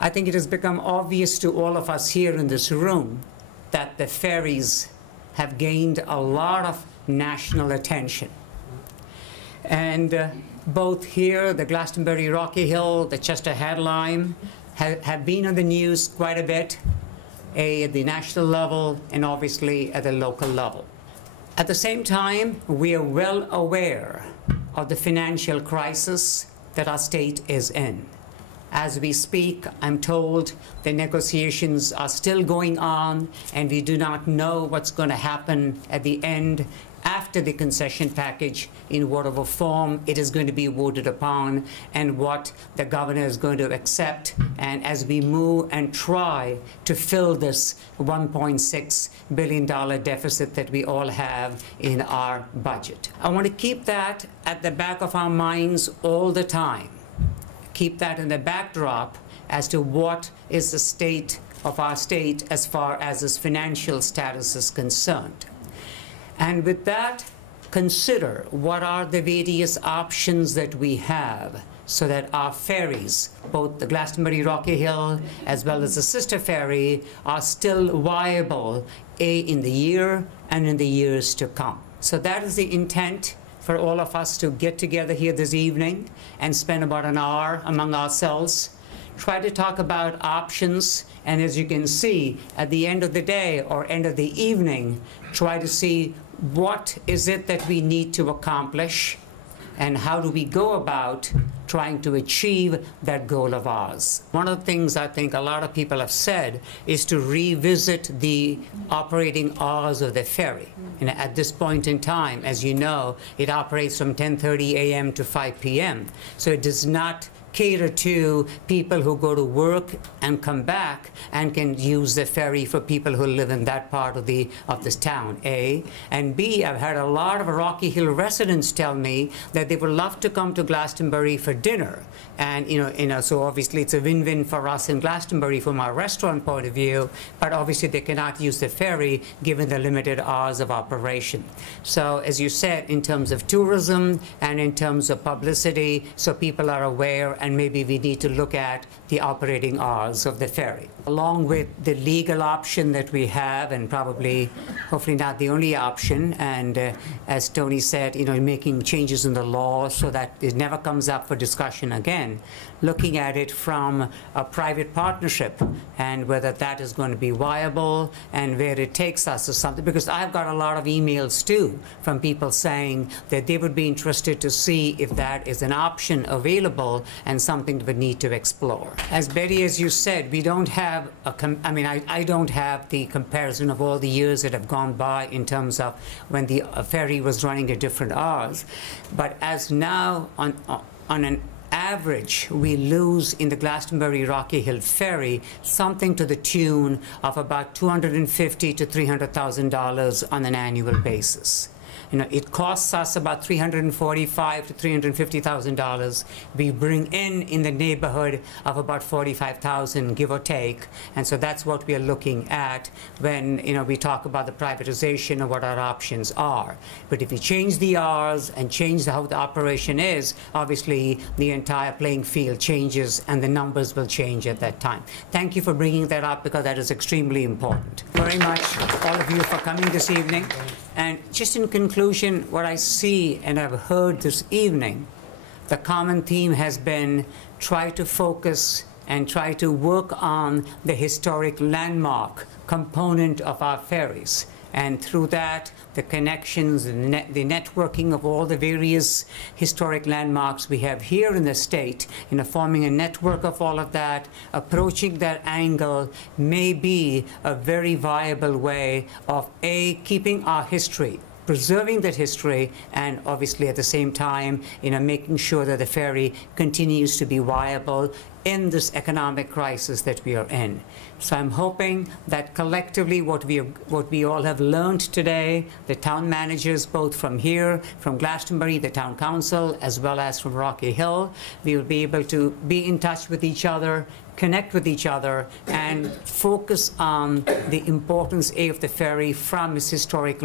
I think it has become obvious to all of us here in this room that the ferries have gained a lot of national attention. And both here, the Glastonbury Rocky Hill, the Chester Headline, have been on the news quite a bit, at the national level and obviously at the local level. At the same time, we are well aware of the financial crisis that our state is in. As we speak, I'm told the negotiations are still going on, and we do not know what's going to happen at the end after the concession package, in whatever form it is going to be voted upon, and what the governor is going to accept, and as we move and try to fill this $1.6 billion deficit that we all have in our budget. I want to keep that at the back of our minds all the time. Keep that in the backdrop as to what is the state of our state as far as its financial status is concerned. And with that, consider what are the various options that we have so that our ferries, both the Glastonbury Rocky Hill as well as the sister ferry, are still viable in the year and in the years to come. So that is the intent for all of us to get together here this evening and spend about an hour among ourselves, try to talk about options, and as you can see, at the end of the day or end of the evening, try to see what is it that we need to accomplish and how do we go about trying to achieve that goal of ours. One of the things I think a lot of people have said is to revisit the operating hours of the ferry. And at this point in time, as you know, it operates from 10:30 a.m. to 5 p.m. So it does not cater to people who go to work and come back and can use the ferry for people who live in that part of this town, A. And B, I've had a lot of Rocky Hill residents tell me that they would love to come to Glastonbury for dinner. And so obviously it's a win-win for us in Glastonbury from our restaurant point of view, but obviously they cannot use the ferry given the limited hours of operation. So as you said, in terms of tourism and in terms of publicity, so people are aware, and maybe we need to look at the operating hours of the ferry. Along with the legal option that we have, and probably, hopefully not the only option, and as Tony said, making changes in the law so that it never comes up for discussion again, looking at it from a private partnership and whether that is going to be viable and where it takes us or something. Because I've got a lot of emails too from people saying that they would be interested to see if that is an option available and something we need to explore. As Betty, as you said, we don't have I don't have the comparison of all the years that have gone by in terms of when the ferry was running at different hours. But as now, on an average, we lose in the Glastonbury Rocky Hill ferry something to the tune of about $250,000 to $300,000 on an annual basis. It costs us about $345,000 to $350,000. We bring in the neighborhood of about $45,000, give or take. And so that's what we are looking at when we talk about the privatization of what our options are. But if we change the hours and change how the operation is, obviously the entire playing field changes and the numbers will change at that time. Thank you for bringing that up because that is extremely important. Very much, all of you, for coming this evening. And just in conclusion, what I see and have heard this evening, the common theme has been try to focus and try to work on the historic landmark component of our ferries. And through that, the connections, the networking of all the various historic landmarks we have here in the state, forming a network of all of that, approaching that angle may be a very viable way of, A, keeping our history, preserving that history, and obviously at the same time, making sure that the ferry continues to be viable in this economic crisis that we are in. So I'm hoping that collectively what we all have learned today, the town managers both from here, from Glastonbury, the town council, as well as from Rocky Hill, we will be able to be in touch with each other, connect with each other, and focus on the importance of the ferry from its historic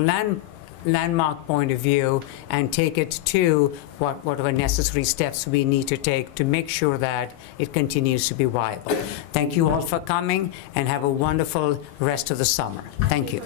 landmark point of view and take it to whatever necessary steps we need to take to make sure that it continues to be viable. Thank you all for coming, and have a wonderful rest of the summer. Thank you.